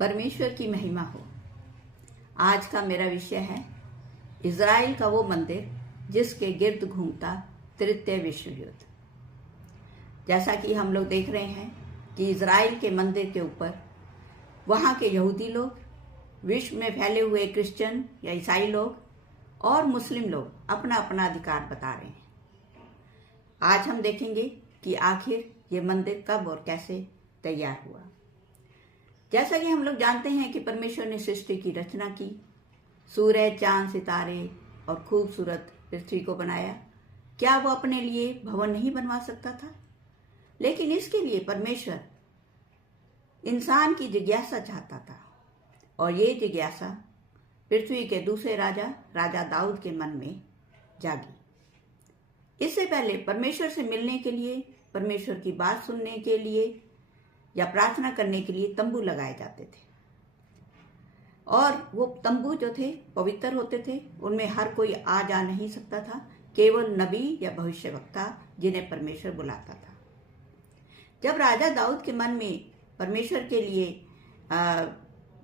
परमेश्वर की महिमा हो। आज का मेरा विषय है इज़राइल का वो मंदिर जिसके गिर्द घूमता तृतीय विश्व युद्ध। जैसा कि हम लोग देख रहे हैं कि इज़राइल के मंदिर के ऊपर वहाँ के यहूदी लोग, विश्व में फैले हुए क्रिश्चियन या ईसाई लोग और मुस्लिम लोग अपना अपना अधिकार बता रहे हैं। आज हम देखेंगे कि आखिर ये मंदिर कब और कैसे तैयार हुआ। जैसा कि हम लोग जानते हैं कि परमेश्वर ने सृष्टि की रचना की, सूरज, चांद, सितारे और खूबसूरत पृथ्वी को बनाया। क्या वो अपने लिए भवन नहीं बनवा सकता था? लेकिन इसके लिए परमेश्वर इंसान की जिज्ञासा चाहता था, और ये जिज्ञासा पृथ्वी के दूसरे राजा दाऊद के मन में जागी। इससे पहले परमेश्वर से मिलने के लिए, परमेश्वर की बात सुनने के लिए या प्रार्थना करने के लिए तंबू लगाए जाते थे, और वो तंबू जो थे पवित्र होते थे। उनमें हर कोई आ जा नहीं सकता था, केवल नबी या भविष्यवक्ता जिन्हें परमेश्वर बुलाता था। जब राजा दाऊद के मन में परमेश्वर के लिए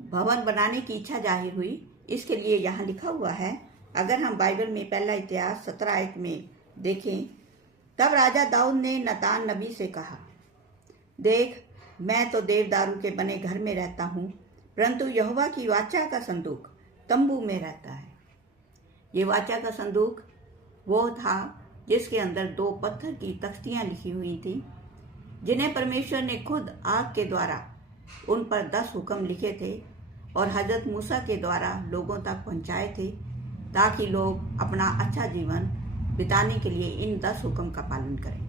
भवन बनाने की इच्छा जाहिर हुई, इसके लिए यहाँ लिखा हुआ है, अगर हम बाइबल में पहला इतिहास 17 आयत में देखें, तब राजा दाऊद ने नतान नबी से कहा, देख, मैं तो देवदारू के बने घर में रहता हूँ, परंतु यहोवा की वाचा का संदूक तंबू में रहता है। ये वाचा का संदूक वो था जिसके अंदर 2 पत्थर की तख्तियां लिखी हुई थी, जिन्हें परमेश्वर ने खुद आग के द्वारा उन पर 10 हुक्म लिखे थे और हजरत मूसा के द्वारा लोगों तक पहुंचाए थे, ताकि लोग अपना अच्छा जीवन बिताने के लिए इन 10 हुक्म का पालन करें।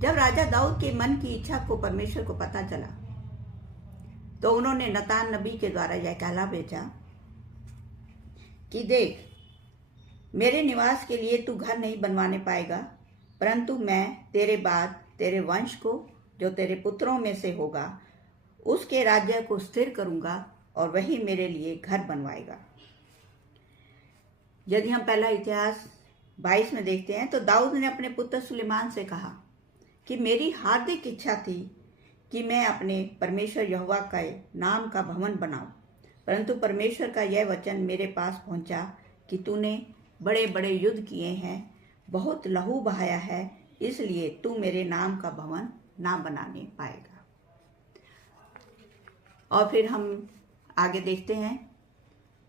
जब राजा दाऊद के मन की इच्छा को परमेश्वर को पता चला, तो उन्होंने नतान नबी के द्वारा यह कहला भेजा कि देख, मेरे निवास के लिए तू घर नहीं बनवाने पाएगा, परंतु मैं तेरे बाद तेरे वंश को, जो तेरे पुत्रों में से होगा, उसके राज्य को स्थिर करूंगा और वही मेरे लिए घर बनवाएगा। यदि हम पहला इतिहास 22 में देखते हैं, तो दाऊद ने अपने पुत्र सुलेमान से कहा कि मेरी हार्दिक इच्छा थी कि मैं अपने परमेश्वर यहोवा के नाम का भवन बनाऊं, परंतु परमेश्वर का यह वचन मेरे पास पहुंचा कि तूने बड़े बड़े युद्ध किए हैं, बहुत लहू बहाया है, इसलिए तू मेरे नाम का भवन ना बनाने पाएगा। और फिर हम आगे देखते हैं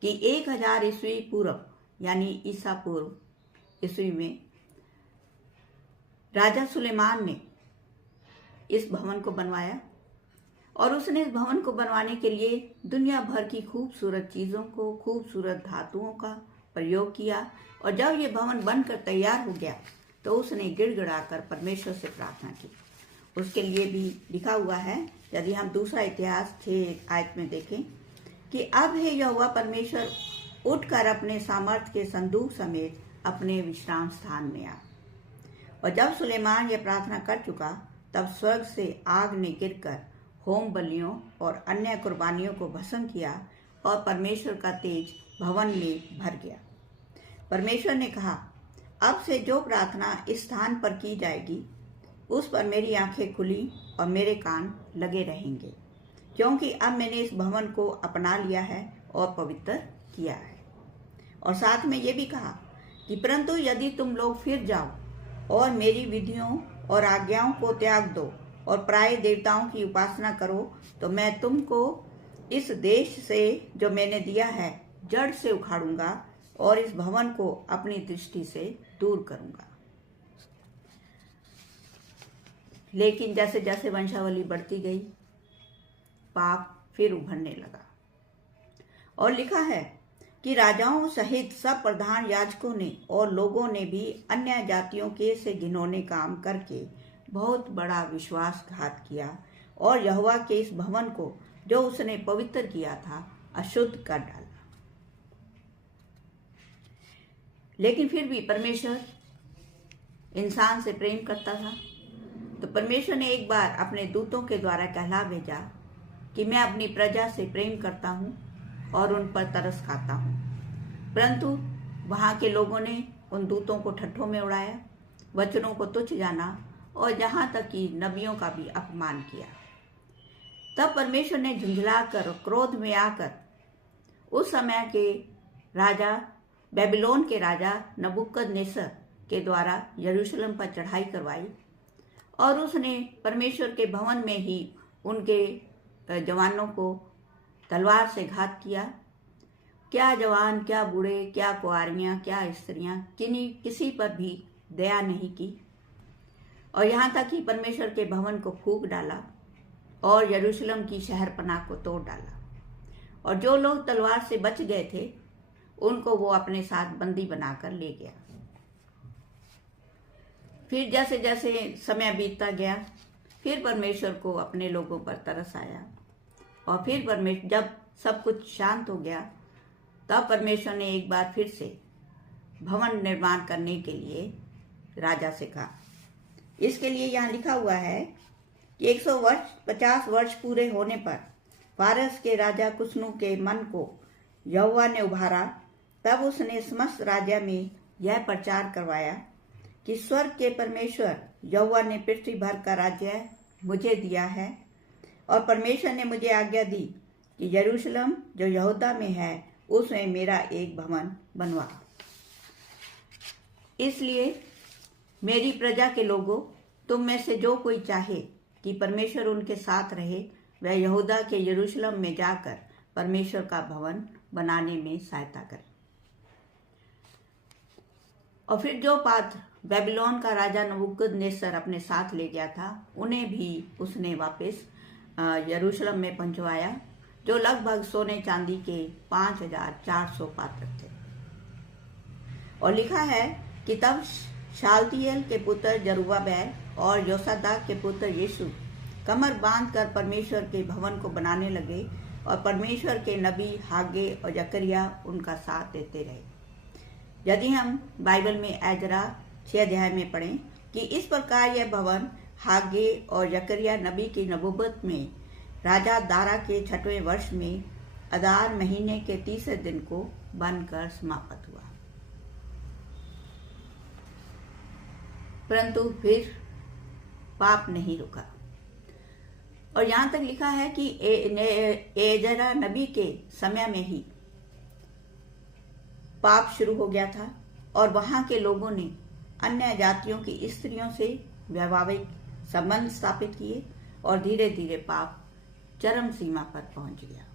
कि 1000 ईस्वी पूर्व, यानी ईसा पूर्व ईस्वी में राजा सुलेमान ने इस भवन को बनवाया, और उसने इस भवन को बनवाने के लिए दुनिया भर की खूबसूरत चीज़ों को, खूबसूरत धातुओं का प्रयोग किया। और जब ये भवन बनकर तैयार हो गया, तो उसने गिड़गिड़ाकर परमेश्वर से प्रार्थना की। उसके लिए भी लिखा हुआ है, यदि हम दूसरा इतिहास 6 आयत में देखें, कि अब हे यहोवा परमेश्वर, उठकर अपने सामर्थ्य के संदूक समेत अपने विश्राम स्थान में आ। और जब सुलेमान यह प्रार्थना कर चुका, तब स्वर्ग से आग ने गिरकर होम बलियों और अन्य कुर्बानियों को भस्म किया, और परमेश्वर का तेज भवन में भर गया। परमेश्वर ने कहा, अब से जो प्रार्थना इस स्थान पर की जाएगी, उस पर मेरी आंखें खुली और मेरे कान लगे रहेंगे, क्योंकि अब मैंने इस भवन को अपना लिया है और पवित्र किया है। और साथ में ये भी कहा कि परंतु यदि तुम लोग फिर जाओ और मेरी विधियों और आज्ञाओं को त्याग दो और पराये देवताओं की उपासना करो, तो मैं तुमको इस देश से जो मैंने दिया है जड़ से उखाड़ूंगा और इस भवन को अपनी दृष्टि से दूर करूंगा। लेकिन जैसे जैसे वंशावली बढ़ती गई, पाप फिर उभरने लगा, और लिखा है कि राजाओं सहित सब प्रधान याजकों ने और लोगों ने भी अन्य जातियों के से घिनौने काम करके बहुत बड़ा विश्वासघात किया, और यहोवा के इस भवन को जो उसने पवित्र किया था अशुद्ध कर डाला। लेकिन फिर भी परमेश्वर इंसान से प्रेम करता था, तो परमेश्वर ने एक बार अपने दूतों के द्वारा कहला भेजा कि मैं अपनी प्रजा से प्रेम करता हूँ और उन पर तरस खाता हूँ। परंतु वहाँ के लोगों ने उन दूतों को ठट्ठों में उड़ाया, वचनों को तुच्छ जाना, और यहाँ तक कि नबियों का भी अपमान किया। तब परमेश्वर ने झुंझलाकर क्रोध में आकर उस समय के राजा बेबीलोन के राजा नबूकदनेस्सर के द्वारा यरूशलेम पर चढ़ाई करवाई और उसने परमेश्वर के भवन में ही उनके जवानों को तलवार से घात किया। क्या जवान, क्या बूढ़े, क्या कुंवारियां, क्या स्त्रियां, किसी पर भी दया नहीं की और यहाँ तक कि परमेश्वर के भवन को फूंक डाला और यरूशलेम की शहरपनाह को तोड़ डाला। और जो लोग तलवार से बच गए थे उनको वो अपने साथ बंदी बनाकर ले गया। फिर जैसे जैसे समय बीतता गया, फिर परमेश्वर को अपने लोगों पर तरस आया और फिर परमेश्वर जब सब कुछ शांत हो गया तब परमेश्वर ने एक बार फिर से भवन निर्माण करने के लिए राजा से कहा। इसके लिए यहाँ लिखा हुआ है कि 150 वर्ष पूरे होने पर फारस के राजा कुस्नु के मन को यहोवा ने उभारा। तब उसने समस्त राज्य में यह प्रचार करवाया कि स्वर्ग के परमेश्वर यहोवा ने पृथ्वी भर का राज्य मुझे दिया है और परमेश्वर ने मुझे आज्ञा दी कि यरूशलेम जो यहूदा में है उसमें मेरा एक भवन बनवा। इसलिए मेरी प्रजा के लोगों, तुम में से जो कोई चाहे कि परमेश्वर उनके साथ रहे वह यहूदा के यरूशलेम में जाकर परमेश्वर का भवन बनाने में सहायता करे। और फिर जो पात्र बेबीलोन का राजा नबूकदनेस्सर अपने साथ ले गया था उन्हें भी उसने वापस यरूशलेम में पहुंचवाया, जो लगभग सोने चांदी के 5400 पात्र थे। और लिखा है कि तब शालतिएल के पुत्र जरुब्बाबेल और योसादाक के पुत्र यीशु कमर बांधकर परमेश्वर के भवन को बनाने लगे और परमेश्वर के नबी हागे और जकरिया उनका साथ देते रहे। यदि हम बाइबल में एजरा 6 अध्याय में पढ़ें कि इस प्रकार यह भवन हागे और जकरिया नबी की नबूवत में राजा दारा के 6वें वर्ष में अदार महीने के 30 दिन को बनकर समाप्त हुआ। परंतु फिर पाप नहीं रुका और यहाँ तक लिखा है कि एजरा नबी के समय में ही पाप शुरू हो गया था और वहां के लोगों ने अन्य जातियों की स्त्रियों से वैवाहिक संबंध स्थापित किए और धीरे धीरे पाप चरम सीमा पर पहुंच गया।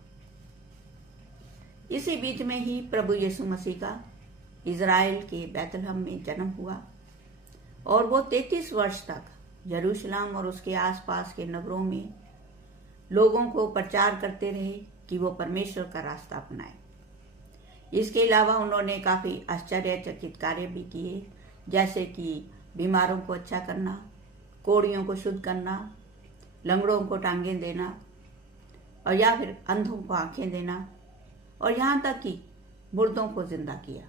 इसी बीच में ही प्रभु यीशु मसीह का इज़राइल के बैतलहम में जन्म हुआ और वो 33 वर्ष तक यरूशलेम और उसके आसपास के नगरों में लोगों को प्रचार करते रहे कि वो परमेश्वर का रास्ता अपनाए। इसके अलावा उन्होंने काफ़ी आश्चर्यचकित कार्य भी किए, जैसे कि बीमारों को अच्छा करना, कोढ़ियों को शुद्ध करना, लंगड़ों को टांगें देना और या फिर अंधों को आंखें देना और यहाँ तक कि मुर्दों को जिंदा किया।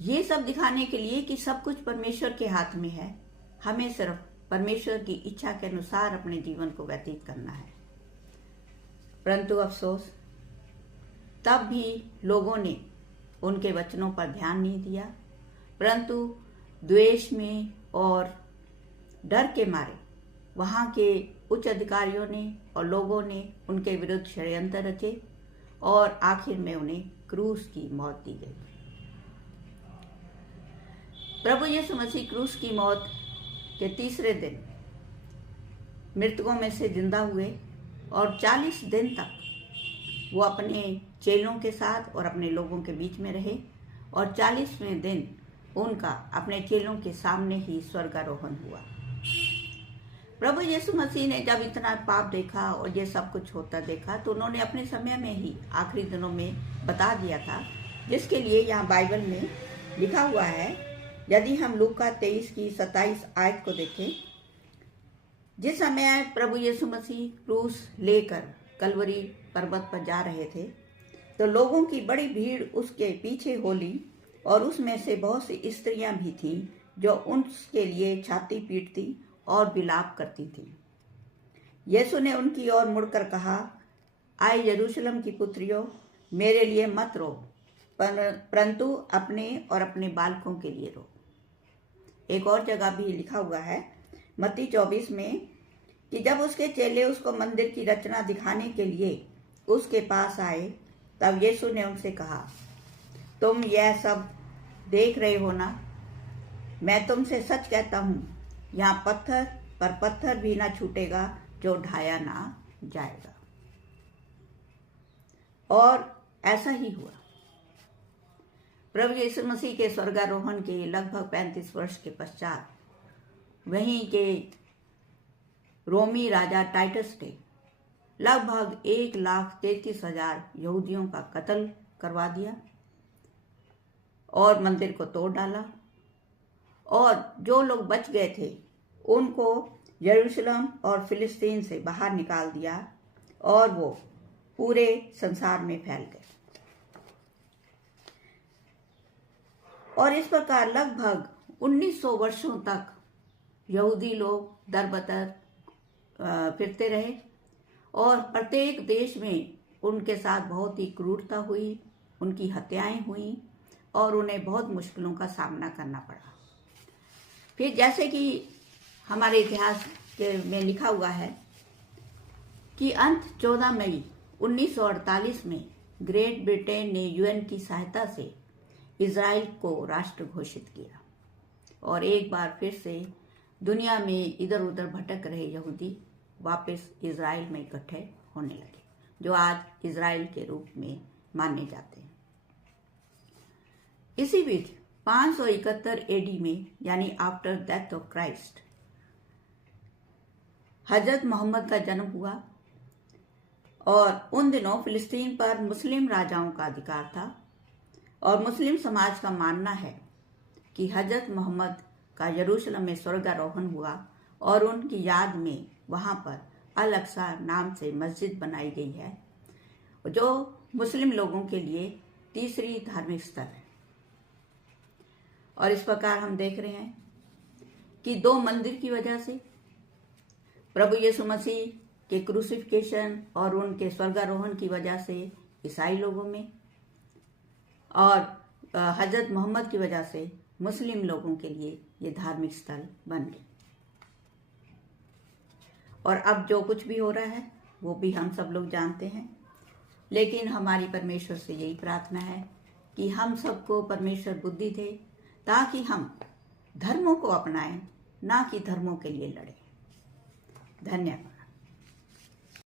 ये सब दिखाने के लिए कि सब कुछ परमेश्वर के हाथ में है, हमें सिर्फ परमेश्वर की इच्छा के अनुसार अपने जीवन को व्यतीत करना है। परंतु अफसोस, तब भी लोगों ने उनके वचनों पर ध्यान नहीं दिया, परंतु द्वेष में और डर के मारे वहाँ के उच्च अधिकारियों ने और लोगों ने उनके विरुद्ध षड्यंत्र रचे और आखिर में उन्हें क्रूस की मौत दी गई। प्रभु यीशु मसीह क्रूस की मौत के तीसरे दिन मृतकों में से जिंदा हुए और 40 दिन तक वो अपने चेलों के साथ और अपने लोगों के बीच में रहे और 40वें दिन उनका अपने चेलों के सामने ही स्वर्गारोहण हुआ। प्रभु यीशु मसीह ने जब इतना पाप देखा और ये सब कुछ होता देखा तो उन्होंने अपने समय में ही आखिरी दिनों में बता दिया था, जिसके लिए यहाँ बाइबल में लिखा हुआ है। यदि हम लूका 23 की 27 आयत को देखें, जिस समय प्रभु यीशु मसीह क्रूस लेकर कलवरी पर्वत पर जा रहे थे तो लोगों की बड़ी भीड़ उसके पीछे हो ली और उसमें से बहुत सी स्त्रियां भी थीं जो उसके लिए छाती पीटती और विलाप करती थीं। यीशु ने उनकी ओर मुड़कर कहा, आए यरूशलेम की पुत्रियों, मेरे लिए मत रो, परंतु अपने और अपने बालकों के लिए रो। एक और जगह भी लिखा हुआ है मत्ती 24 में कि जब उसके चेले उसको मंदिर की रचना दिखाने के लिए उसके पास आए, तब यीशु ने उनसे कहा, तुम यह सब देख रहे हो ना? मैं तुमसे सच कहता हूँ, यहाँ पत्थर पर पत्थर भी ना छूटेगा जो ढाया ना जाएगा। और ऐसा ही हुआ। प्रभु यीशु मसीह के स्वर्गारोहण के लगभग 35 वर्ष के पश्चात वहीं के रोमी राजा टाइटस ने लगभग 1,33,000 यहूदियों का कत्ल करवा दिया और मंदिर को तोड़ डाला, और जो लोग बच गए थे उनको यरूशलेम और फिलिस्तीन से बाहर निकाल दिया, और वो पूरे संसार में फैल गए। और इस प्रकार लगभग 1900 वर्षों तक यहूदी लोग दर बदर फिरते रहे, और प्रत्येक देश में उनके साथ बहुत ही क्रूरता हुई, उनकी हत्याएं हुई, और उन्हें बहुत मुश्किलों का सामना करना पड़ा। फिर जैसे कि हमारे इतिहास में लिखा हुआ है कि अंत 14 मई 1948 में ग्रेट ब्रिटेन ने यूएन की सहायता से इजराइल को राष्ट्र घोषित किया, और एक बार फिर से दुनिया में इधर उधर भटक रहे यहूदी वापस इजराइल में इकट्ठे होने लगे, जो आज इजराइल के रूप में माने जाते हैं। इसी बीच 571 एडी में, यानी आफ्टर डेथ ऑफ क्राइस्ट, हजरत मोहम्मद का जन्म हुआ, और उन दिनों फिलिस्तीन पर मुस्लिम राजाओं का अधिकार था, और मुस्लिम समाज का मानना है कि हजरत मोहम्मद का यरूशलेम में स्वर्गारोहण हुआ, और उनकी याद में वहां पर अल अक्सा नाम से मस्जिद बनाई गई है, जो मुस्लिम लोगों के लिए तीसरी धार्मिक स्थल है। और इस प्रकार हम देख रहे हैं कि दो मंदिर की वजह से, प्रभु यीशु मसीह के क्रूसिफिकेशन और उनके स्वर्गारोहण की वजह से ईसाई लोगों में, और हजरत मोहम्मद की वजह से मुस्लिम लोगों के लिए ये धार्मिक स्थल बन गए। और अब जो कुछ भी हो रहा है वो भी हम सब लोग जानते हैं, लेकिन हमारी परमेश्वर से यही प्रार्थना है कि हम सबको परमेश्वर बुद्धि दे, ताकि हम धर्मों को अपनाएं, ना कि धर्मों के लिए लड़ें। धन्यवाद।